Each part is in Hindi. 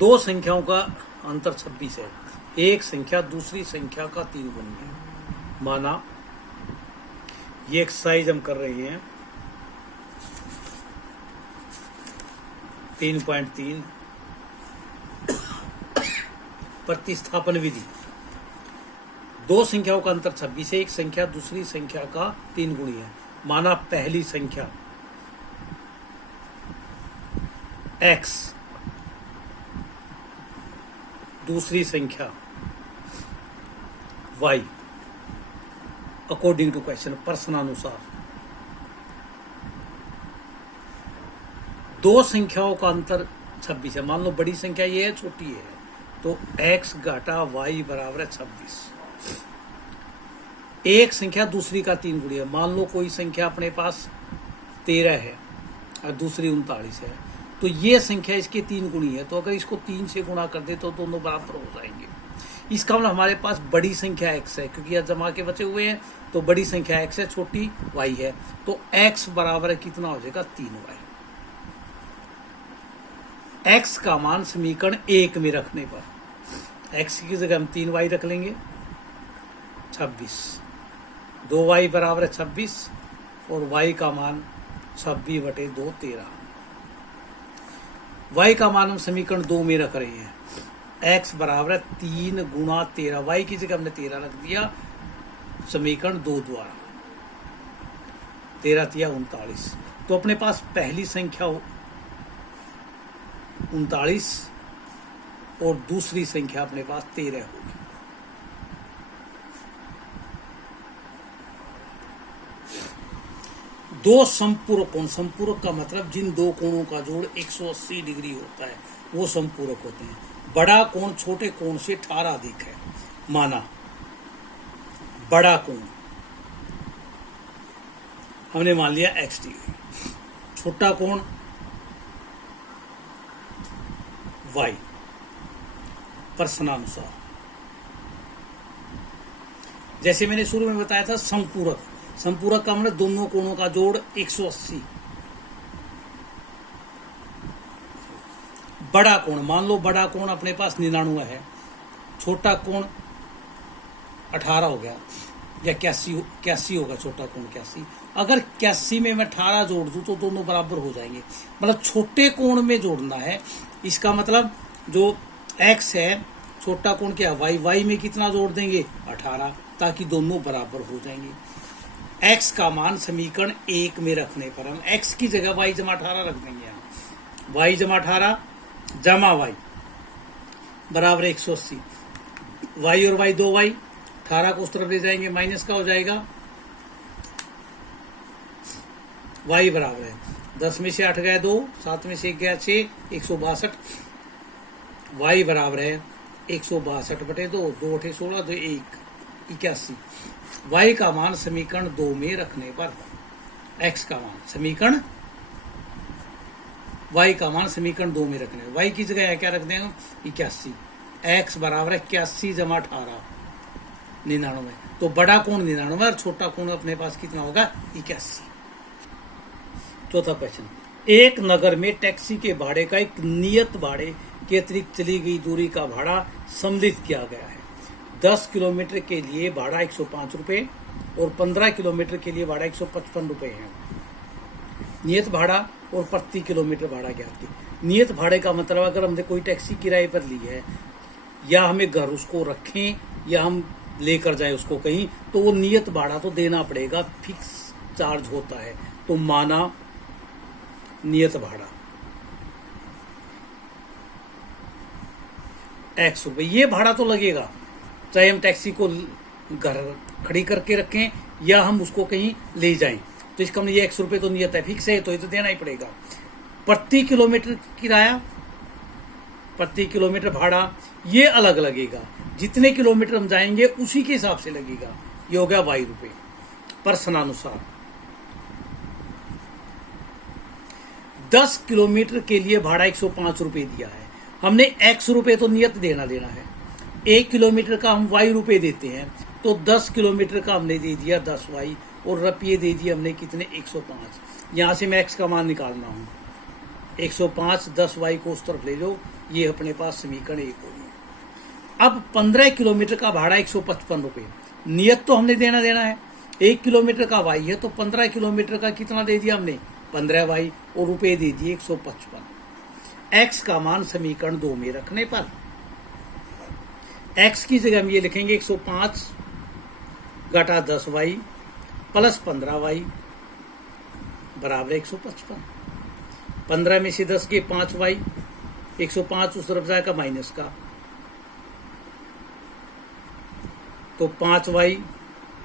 दो संख्याओं का अंतर 26 है। एक संख्या दूसरी संख्या का 3 गुनी है। माना ये एक्सरसाइज हम कर रहे हैं 3.3 प्रतिस्थापन विधि। दो संख्याओं का अंतर 26 है। एक संख्या दूसरी संख्या का 3 गुनी है। माना पहली संख्या x, दूसरी संख्या y अकॉर्डिंग टू क्वेश्चन, प्रश्नानुसार। दो संख्याओं का अंतर 26 है। मान लो बड़ी संख्या ये है, छोटी है, तो x घटा y बराबर है 26। एक संख्या दूसरी का 3 गुणी है। मान लो कोई संख्या अपने पास 13 है और दूसरी 39 है, तो ये संख्या इसके 3 गुणी है। तो अगर इसको 3 से गुणा कर दे तो दोनों बराबर हो जाएंगे। इसका मतलब हमारे पास बड़ी संख्या x है, क्योंकि यह जमा के बचे हुए हैं, तो बड़ी संख्या x है, छोटी y है। तो x बराबर है कितना हो जाएगा 3y। x का मान समीकरण 1 में रखने पर x की जगह हम 3y रख लेंगे, 26। 2y बराबर है 26 और y का मान 26/2 13। y का मान हम समीकरण 2 में रख रहे हैं। x बराबर है 3 गुणा 13। y की जगह हमने 13 रख दिया समीकरण 2 द्वारा। 13 तिया 39। तो अपने पास पहली संख्या 39 और दूसरी संख्या अपने पास 13 होगी। दो संपूरक कोण, संपूरक का मतलब जिन दो कोणों का जोड़ 180 डिग्री होता है वो संपूरक होते हैं। बड़ा कोण छोटे कोण से 18 अधिक है। माना बड़ा कोण हमने मान लिया x डिग्री, छोटा कोण y, प्रश्नानुसार। जैसे मैंने शुरू में बताया था संपूरक, संपूरक का मतलब दोनों कोणों का जोड़ 180। बड़ा कोण, मान लो बड़ा कोण अपने पास 99 है, छोटा कोण 18 हो गया, या 81 होगा, छोटा कोण 81। अगर 81 में मैं 18 जोड़ दूं तो दोनों बराबर हो जाएंगे। मतलब छोटे कोण में जोड़ना है। इसका मतलब जो x है, छोटा कोण क्या y में कितना जोड़ देंगे 18, ताकि दोनों बराबर हो जाएंगे। x का मान समीकरण 1 में रखने पर हम x की जगह y जमा 18 रख देंगे। हम y जमा 18 जमा y बराबर 180। y और y 2y, 18 को उस तरफ ले जाएंगे, माइनस का हो जाएगा। y बराबर है 10 में से 8 गया 2, 7 में से 1 गया 6, 162। y बराबर है 162/2, 2 8 16, 2 1 81। y का मान समीकरण 2 में रखने पर x का मान समीकरण y का मान समीकरण 2 में रखने पर y की जगह क्या रख देंगे 81। x बराबर है 81 जमा 18 99। तो बड़ा कोण 99 और छोटा कोण अपने पास कितना होगा 81। चौथा क्वेश्चन, एक नगर में टैक्सी के भाड़े का एक नियत भाड़े के अतिरिक्त चली गई दूरी का भाड़ा सम्मिलित किया गया है। 10 किलोमीटर के लिए भाड़ा 105 रुपये और 15 किलोमीटर के लिए भाड़ा 155 रुपये है। नियत भाड़ा और प्रति किलोमीटर भाड़ा क्या है। नियत भाड़े का मतलब अगर हमने कोई टैक्सी किराए पर ली है, या हमें घर उसको रखें या हम लेकर जाए उसको कहीं, तो वो नियत भाड़ा तो देना पड़ेगा, फिक्स चार्ज होता है। तो माना नियत भाड़ा x रुपये, ये भाड़ा तो लगेगा, चाहे हम टैक्सी को घर खड़ी करके रखें या हम उसको कहीं ले जाएं। तो इसका मतलब ये 100 रुपये तो नियत है, फिक्स है, तो ये तो देना ही पड़ेगा। प्रति किलोमीटर किराया, प्रति किलोमीटर भाड़ा ये अलग लगेगा। जितने किलोमीटर हम जाएंगे उसी के हिसाब से लगेगा। ये हो गया y रुपये प्रश्नानुसार। 10 किलोमीटर के लिए भाड़ा 105 रुपये दिया है। हमने x रुपये तो नियत देना है। 1 किलोमीटर का हम y रुपये देते हैं, तो 10 किलोमीटर का हमने दे दिया 10y और रुपये दे दिए हमने कितने 105। यहाँ से मैं x का मान निकालना हूँ। 105 10y को उस तरफ ले लो ये अपने पास समीकरण 1 होगी। अब 15 किलोमीटर का भाड़ा 155 रुपये, नियत तो हमने देना है। 1 किलोमीटर का वाई है तो 15 किलोमीटर का कितना दे दिया हमने, 15 वाई, और रुपये दे दिए 155। एक्स का मान समीकरण 2 में रखने पर एक्स की जगह हम ये लिखेंगे 105 घटा 10 वाई प्लस 15 वाई बराबर 155। 15 में से 10 के 5 वाई, 105 उस तरफ जाएगा माइनस का, तो 5 वाई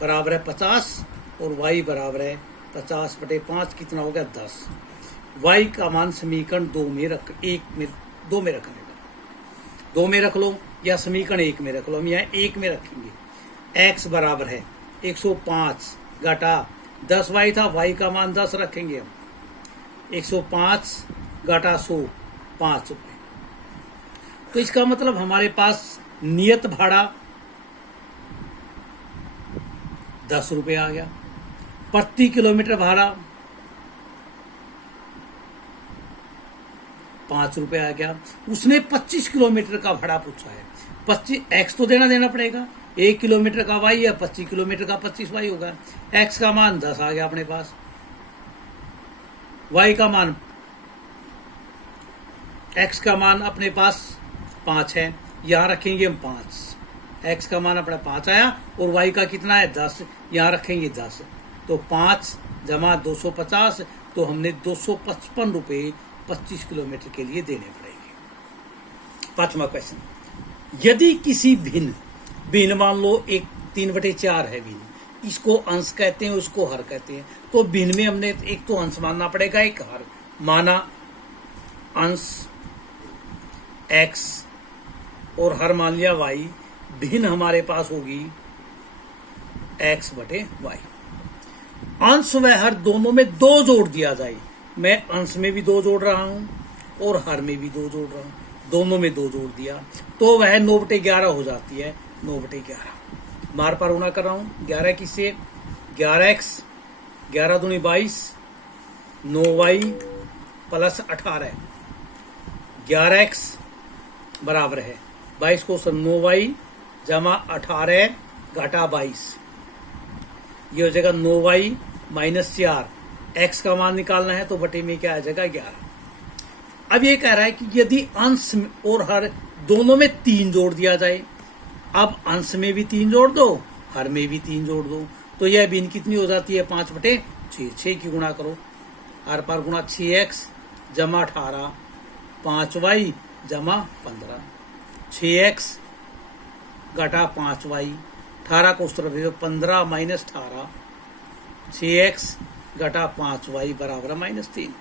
बराबर है 50 और वाई बराबर है 50/5, कितना हो गया 10। वाई का मान समीकरण 2 में रखने पर 2 में रख लो या समीकरण 1 में रख लो, हम यहाँ 1 में रखेंगे। एक्स बराबर है 105 घटा 10 वाई था, वाई का मान 10 रखेंगे हम, 105 घटा 100 5 रुपये। तो इसका मतलब हमारे पास नियत भाड़ा 10 रुपये आ गया, प्रति किलोमीटर भाड़ा 5 रुपये आ गया। उसने 25 किलोमीटर का भाड़ा पूछा है, 25 एक्स तो देना पड़ेगा, 1 किलोमीटर का वाई है, 25 किलोमीटर का 25 वाई होगा। एक्स का मान 10 आ गया अपने पास, वाई का मान, एक्स का मान अपने पास 5 है, यहां रखेंगे हम 5। एक्स का मान अपना 5 आया और वाई का कितना है 10, यहां रखेंगे 10, तो 5 जमा 250, तो हमने 255 रुपये 25 किलोमीटर के लिए देने पड़ेंगे। 5वां क्वेश्चन, यदि किसी भिन्न मान लो 3/4 है भिन्न, इसको अंश कहते हैं, उसको हर कहते हैं, तो भिन्न में हमने एक तो अंश मानना पड़ेगा, एक हर माना। अंश x और हर मान लिया y, भिन्न हमारे पास होगी x/y। अंश व हर दोनों में 2 जोड़ दिया जाए, मैं अंश में भी 2 जोड़ रहा हूं और हर में भी 2 जोड़ रहा हूं, दोनों में 2 जोड़ दिया तो वह 9/11 हो जाती है। 9/11 बार बार गुणा कर रहा हूं, 11 किससे, 11x 11 दूनी 22, 9y प्लस 18, 11x बराबर है 22 को 9y जमा 18 घटा 22, ये हो जाएगा 9y माइनस 4। x का मान निकालना है तो बटे में क्या आ जाएगा 11। अब ये कह रहा है कि यदि अंश और हर दोनों में 3 जोड़ दिया जाए, अब अंश में भी 3 जोड़ दो, हर में भी 3 जोड़ दो, तो यह भिन्न कितनी हो जाती है 5/6। 6 की गुणा करो, हर पार गुणा 6x जमा 18, 5y जमा 15, 6x घटा 5y, 18 को उस तरफ भेजो, 15 माइनस 18, 6x घटा 5y बराबर -3।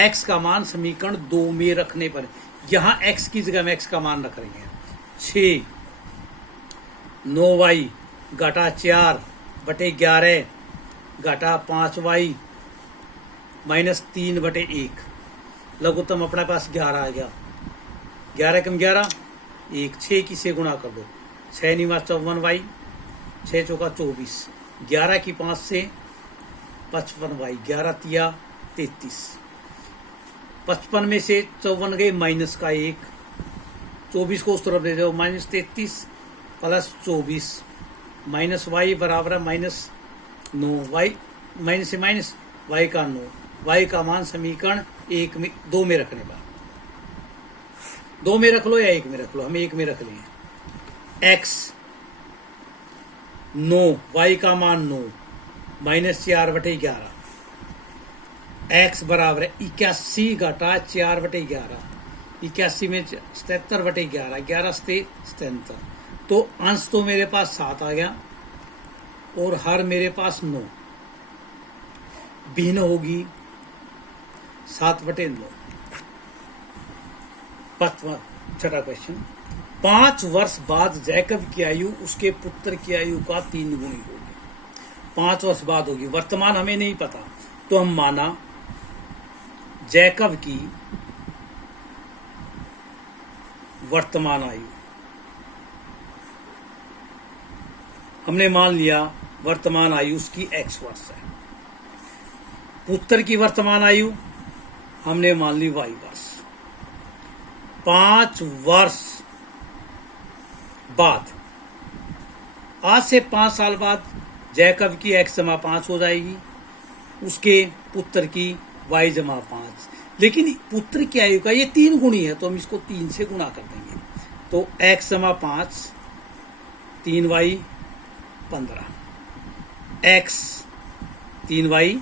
x का मान समीकरण 2 में रखने पर, यहां x की जगह में x का मान रख रहे हैं 6, 9y घटा 4/11 घटा 5y -3/1, लघुत्तम अपने पास 11 आ गया। 11 कम 11 1, 6 की से गुणा कर दो, 6 निवा 54y, 6 चौका 24, 11 की 5 से 55y, 11 तिया 33, 55 में से 54 गए माइनस का 1, 24 को उस तरफ दे दो, -33 प्लस 24 माइनस वाई बराबर है -9, वाई माइनस से माइनस वाई का 9, वाई का मान समीकरण 2 में रखने पर, 2 में रख लो या 1 में रख लो, हम 1 में रख लिए। x 9, वाई का मान 9 -4/11, x बराबर है 81 घटा 4/11, 81 में 77/11, 11 से 77, तो अंश तो मेरे पास 7 आ गया और हर मेरे पास 9, भिन्न होगी 7/9। 6वां क्वेश्चन, 5 वर्ष बाद जैकब की आयु उसके पुत्र की आयु का 3 गुनी होगी। 5 वर्ष बाद होगी, वर्तमान हमें नहीं पता, तो हम माना जैकब की वर्तमान आयु, हमने मान लिया वर्तमान आयु उसकी x वर्ष है। पुत्र की वर्तमान आयु हमने मान ली y वर्ष। 5 वर्ष बाद, आज से 5 साल बाद जैकब की x जमा 5 हो जाएगी, उसके पुत्र की y जमा 5। लेकिन पुत्र की आयु का ये 3 गुणी है, तो हम इसको 3 से गुणा कर देंगे। तो x जमा 5, 3y 15, x 3y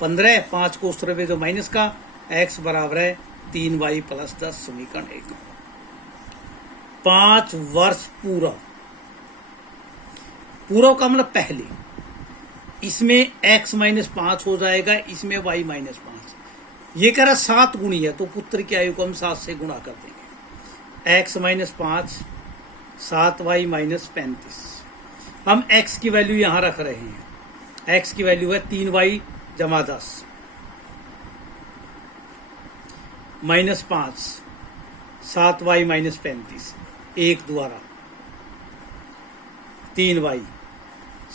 15, 5 को उस तरफ जो माइनस का, x बराबर है 3y प्लस 10, समीकरण 1। 5 वर्ष पूर्व, पूर्व का मतलब पहले, इसमें x माइनस 5 हो जाएगा, इसमें y माइनस 5। ये कह रहा 7 गुणी है, तो पुत्र की आयु को हम 7 से गुणा कर देंगे। x minus 5, 7y minus 35। हम x की वैल्यू यहां रख रहे हैं। x की वैल्यू है 3y जमा 10 माइनस 5, 7y माइनस 35, 1 द्वारा 3y,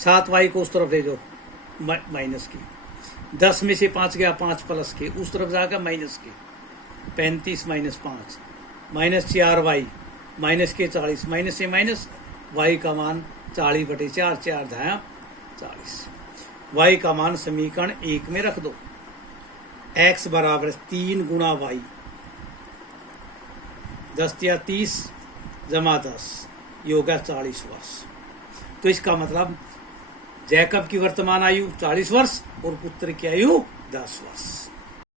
7y को उस तरफ ले जाओ माइनस के, 10 में से 5 गया, 5 प्लस के, उस तरफ जाकर माइनस के, 35 माइनस 5 माइनस 4y माइनस के 40, माइनस से माइनस, y का मान 40/4, 4 धाया 40। y का मान समीकरण 1 में रख दो। x बराबर 3 गुणा y, 10 या 30 जमा 10, ये होगा 40 वर्ष। तो इसका मतलब जैकब की वर्तमान आयु 40 वर्ष और पुत्र की आयु 10 वर्ष।